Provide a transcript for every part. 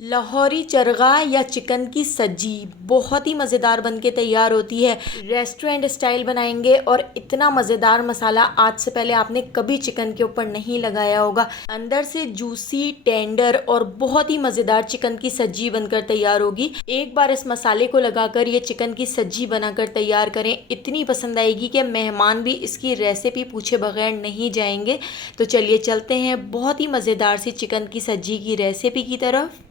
लाहौरी चरगा या चिकन की सज्जी बहुत ही मज़ेदार बनके तैयार होती है। रेस्टोरेंट स्टाइल बनाएंगे और इतना मज़ेदार मसाला आज से पहले आपने कभी चिकन के ऊपर नहीं लगाया होगा। अंदर से जूसी, टेंडर और बहुत ही मज़ेदार चिकन की सज्जी बनकर तैयार होगी। एक बार इस मसाले को लगाकर ये चिकन की सज्जी बनाकर तैयार करें, इतनी पसंद आएगी कि मेहमान भी इसकी रेसिपी पूछे बगैर नहीं जाएंगे। तो चलिए चलते हैं बहुत ही मज़ेदार सी चिकन की सज्जी की रेसिपी की तरफ।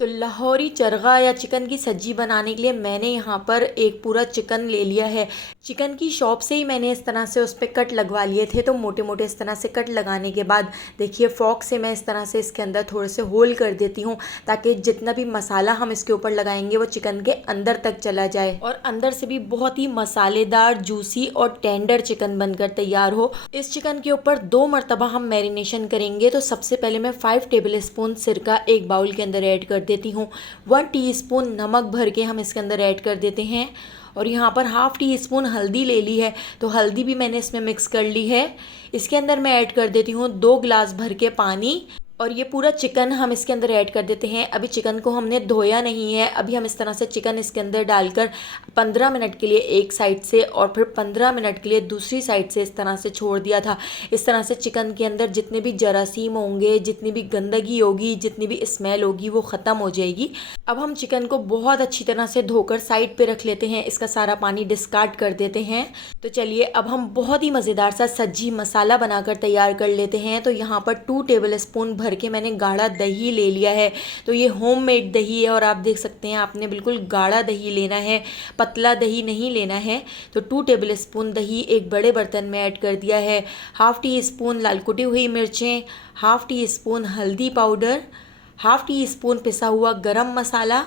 तो लाहौरी चरगा या चिकन की सब्जी बनाने के लिए मैंने यहाँ पर एक पूरा चिकन ले लिया है। चिकन की शॉप से ही मैंने इस तरह से उस पर कट लगवा लिए थे। तो मोटे मोटे इस तरह से कट लगाने के बाद देखिए फॉक से मैं इस तरह से इसके अंदर थोड़े से होल कर देती हूँ, ताकि जितना भी मसाला हम इसके ऊपर लगाएंगे वो चिकन के अंदर तक चला जाए और अंदर से भी बहुत ही मसालेदार, जूसी और टेंडर चिकन बनकर तैयार हो। इस चिकन के ऊपर 2 मरतबा हम मैरिनेशन करेंगे। तो सबसे पहले मैं 5 टेबल स्पून सिरका एक बाउल के अंदर ऐड कर देती हूँ। 1 टीस्पून नमक भर के हम इसके अंदर ऐड कर देते हैं और यहाँ पर हाफ़ टी स्पून हल्दी ले ली है, तो हल्दी भी मैंने इसमें मिक्स कर ली है। इसके अंदर मैं ऐड कर देती हूँ 2 गिलास भर के पानी और ये पूरा चिकन हम इसके अंदर ऐड कर देते हैं। अभी चिकन को हमने धोया नहीं है, अभी हम इस तरह से चिकन इसके अंदर डालकर 15 मिनट के लिए एक साइड से और फिर 15 मिनट के लिए दूसरी साइड से इस तरह से छोड़ दिया था। इस तरह से चिकन के अंदर जितने भी जरासीम होंगे, जितनी भी गंदगी होगी, जितनी भी स्मेल होगी वो ख़त्म हो जाएगी। अब हम चिकन को बहुत अच्छी तरह से धोकर साइड पे रख लेते हैं, इसका सारा पानी डिस्कार्ड कर देते हैं। तो चलिए अब हम बहुत ही मज़ेदार सा सब्जी मसाला बनाकर तैयार कर लेते हैं। तो यहाँ पर 2 टेबल स्पून भर के मैंने गाढ़ा दही ले लिया है। तो ये होममेड दही है और आप देख सकते हैं आपने बिल्कुल गाढ़ा दही लेना है, पतला दही नहीं लेना है। तो 2 टेबल स्पून दही एक बड़े बर्तन में ऐड कर दिया है। हाफ़ टी स्पून लाल कुटी हुई मिर्चें, हाफ़ टी स्पून हल्दी पाउडर, हाफ़ टी स्पून पिसा हुआ गरम मसाला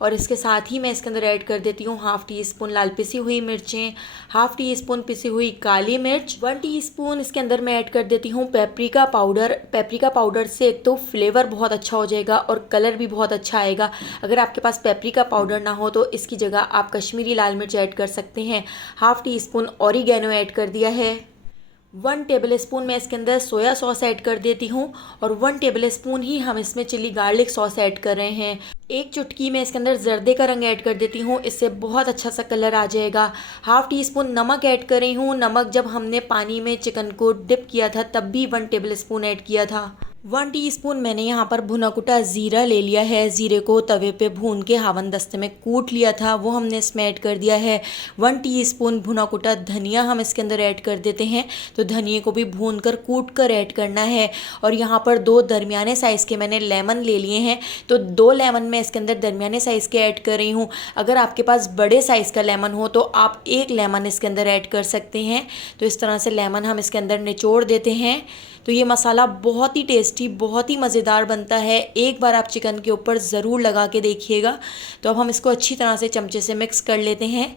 और इसके साथ ही मैं इसके अंदर ऐड कर देती हूँ हाफ़ टी स्पून लाल पिसी हुई मिर्चें, हाफ़ टी स्पून पिसी हुई काली मिर्च, 1 टीस्पून इसके अंदर मैं ऐड कर देती हूँ पेपरिका पाउडर। पेपरिका पाउडर से एक तो फ्लेवर बहुत अच्छा हो जाएगा और कलर भी बहुत अच्छा आएगा। अगर आपके पास पेपरिका पाउडर ना हो तो इसकी जगह आप कश्मीरी लाल मिर्च ऐड कर सकते हैं। Half tea spoon oregano add कर दिया है। 1 टेबल स्पून मैं इसके अंदर सोया सॉस ऐड कर देती हूँ और 1 टेबल स्पून ही हम इसमें चिली गार्लिक सॉस ऐड कर रहे हैं। एक चुटकी मैं इसके अंदर जर्दे का रंग ऐड कर देती हूँ, इससे बहुत अच्छा सा कलर आ जाएगा। हाफ़ टी स्पून नमक ऐड कर रही हूँ। नमक जब हमने पानी में चिकन को डिप किया था तब भी 1 टेबल स्पून ऐड किया था। 1 टीस्पून मैंने यहाँ पर भुना कुटा ज़ीरा ले लिया है। ज़ीरे को तवे पे भून के हावन दस्ते में कूट लिया था, वो हमने इसमें ऐड कर दिया है। 1 टीस्पून भुना कुटा धनिया हम इसके अंदर ऐड कर देते हैं। तो धनिए को भी भून कर कूट कर ऐड करना है। और यहाँ पर 2 दरमियाने साइज़ के मैंने लेमन ले लिए हैं, तो 2 लेमन मैं इसके अंदर दरमियाने साइज़ के ऐड कर रही हूँ। अगर आपके पास बड़े साइज़ का लेमन हो तो आप 1 लेमन इसके अंदर ऐड कर सकते हैं। तो इस तरह से लेमन हम इसके अंदर निचोड़ देते हैं। तो ये मसाला बहुत ही टेस्टी, बहुत ही मज़ेदार बनता है। एक बार आप चिकन के ऊपर ज़रूर लगा के देखिएगा। तो अब हम इसको अच्छी तरह से चमचे से मिक्स कर लेते हैं।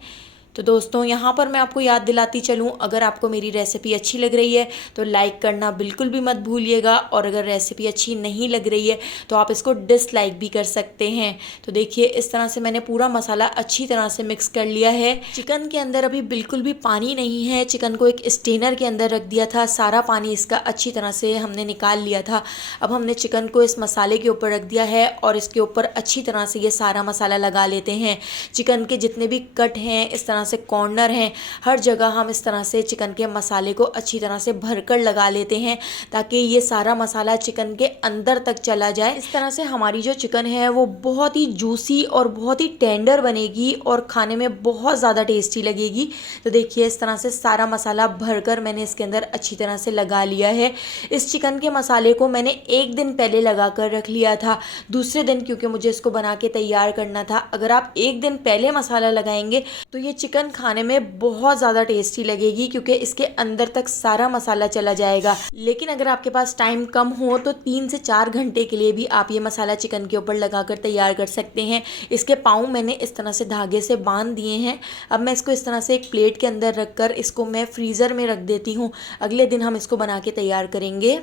तो दोस्तों यहाँ पर मैं आपको याद दिलाती चलूँ, अगर आपको मेरी रेसिपी अच्छी लग रही है तो लाइक करना बिल्कुल भी मत भूलिएगा और अगर रेसिपी अच्छी नहीं लग रही है तो आप इसको डिसलाइक भी कर सकते हैं। तो देखिए इस तरह से मैंने पूरा मसाला अच्छी तरह से मिक्स कर लिया है। चिकन के अंदर अभी बिल्कुल भी पानी नहीं है। चिकन को एक स्टेनर के अंदर रख दिया था, सारा पानी इसका अच्छी तरह से हमने निकाल लिया था। अब हमने चिकन को इस मसाले के ऊपर रख दिया है और इसके ऊपर अच्छी तरह से ये सारा मसाला लगा लेते हैं। चिकन के जितने भी कट हैं, इस तरह से कॉर्नर हैं, हर जगह हम इस तरह से चिकन के मसाले को अच्छी तरह से भरकर लगा लेते हैं, ताकि ये सारा मसाला चिकन के अंदर तक चला जाए। इस तरह से हमारी जो चिकन है वो बहुत ही जूसी और बहुत ही टेंडर बनेगी और खाने में बहुत ज़्यादा टेस्टी लगेगी। तो देखिए इस तरह से सारा मसाला भरकर मैंने इसके अंदर अच्छी तरह से लगा लिया है। इस चिकन के मसाले को मैंने 1 दिन पहले लगा कर रख लिया था, दूसरे दिन क्योंकि मुझे इसको बना के तैयार करना था। अगर आप 1 दिन पहले मसाला लगाएंगे तो ये चिकन खाने में बहुत ज़्यादा टेस्टी लगेगी, क्योंकि इसके अंदर तक सारा मसाला चला जाएगा। लेकिन अगर आपके पास टाइम कम हो तो 3 से 4 घंटे के लिए भी आप ये मसाला चिकन के ऊपर लगाकर तैयार कर सकते हैं। इसके पाँव मैंने इस तरह से धागे से बांध दिए हैं। अब मैं इसको इस तरह से एक प्लेट के अंदर रखकर इसको मैं फ्रीज़र में रख देती हूँ। अगले दिन हम इसको बना के तैयार करेंगे।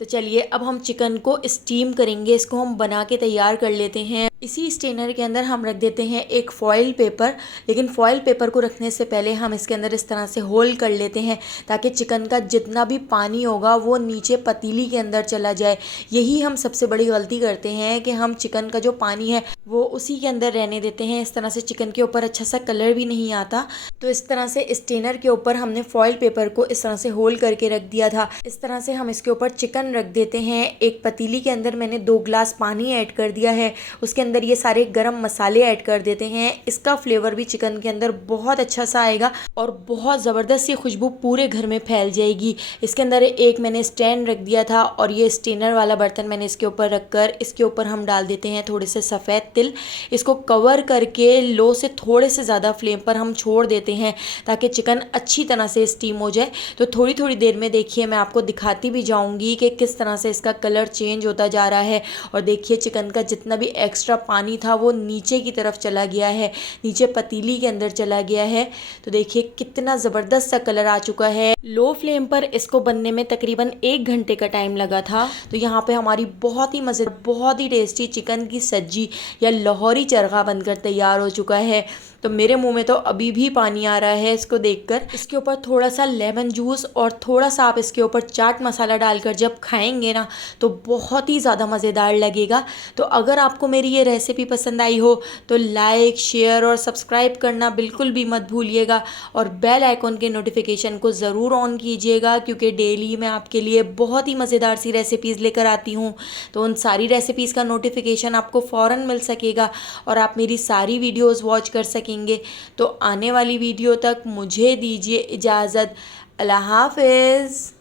तो चलिए अब हम चिकन को स्टीम करेंगे, इसको हम बना के तैयार कर लेते हैं। इसी स्टेनर के अंदर हम रख देते हैं एक फॉइल पेपर, लेकिन फॉइल पेपर को रखने से पहले हम इसके अंदर इस तरह से होल कर लेते हैं ताकि चिकन का जितना भी पानी होगा वो नीचे पतीली के अंदर चला जाए। यही हम सबसे बड़ी गलती करते हैं कि हम चिकन का जो पानी है वो उसी के अंदर रहने देते हैं। इस तरह से चिकन के ऊपर अच्छा सा कलर भी नहीं आता। तो इस तरह से स्टेनर के ऊपर हमने फॉइल पेपर को इस तरह से होल करके रख दिया था। इस तरह से हम इसके ऊपर चिकन रख देते हैं। एक पतीली के अंदर मैंने 2 गिलास पानी ऐड कर दिया है, उसके अंदर ये सारे गरम मसाले ऐड कर देते हैं। इसका फ्लेवर भी चिकन के अंदर बहुत अच्छा सा आएगा और बहुत ज़बरदस्त ये खुशबू पूरे घर में फैल जाएगी। इसके अंदर एक मैंने स्टैंड रख दिया था और ये स्टेनर वाला बर्तन मैंने इसके ऊपर रख कर इसके ऊपर हम डाल देते हैं थोड़े से सफ़ेद तिल। इसको कवर करके लो से थोड़े से ज़्यादा फ्लेम पर हम छोड़ देते हैं ताकि चिकन अच्छी तरह से स्टीम हो जाए। तो थोड़ी थोड़ी देर में देखिए मैं आपको दिखाती भी जाऊंगी कि किस तरह से इसका कलर चेंज होता जा रहा है। और देखिए चिकन का जितना भी एक्स्ट्रा पानी था वो नीचे की तरफ चला गया है, नीचे पतीली के अंदर चला गया है। तो देखिए कितना ज़बरदस्त सा कलर आ चुका है। लो फ्लेम पर इसको बनने में तकरीबन 1 घंटे का टाइम लगा था। तो यहाँ पे हमारी बहुत ही मज़ेदार, बहुत ही टेस्टी चिकन की सज्जी या लाहौरी चरखा बनकर तैयार हो चुका है। तो मेरे मुंह में तो अभी भी पानी आ रहा है इसको देखकर। इसके ऊपर थोड़ा सा लेमन जूस और थोड़ा सा आप इसके ऊपर चाट मसाला डालकर जब खाएंगे ना तो बहुत ही ज़्यादा मज़ेदार लगेगा। तो अगर आपको मेरी ये रेसिपी पसंद आई हो तो लाइक, शेयर और सब्सक्राइब करना बिल्कुल भी मत भूलिएगा और बेल आइकॉन के नोटिफिकेशन को ज़रूर ऑन कीजिएगा, क्योंकि डेली मैं आपके लिए बहुत ही मज़ेदार सी रेसिपीज़ लेकर आती हूँ। तो उन सारी रेसिपीज़ का नोटिफिकेशन आपको फ़ौरन मिल सकेगा और आप मेरी सारी वीडियोज़ वॉच कर सकेंगे। तो आने वाली वीडियो तक मुझे दीजिए इजाज़त। अल्लाह हाफ़िज़।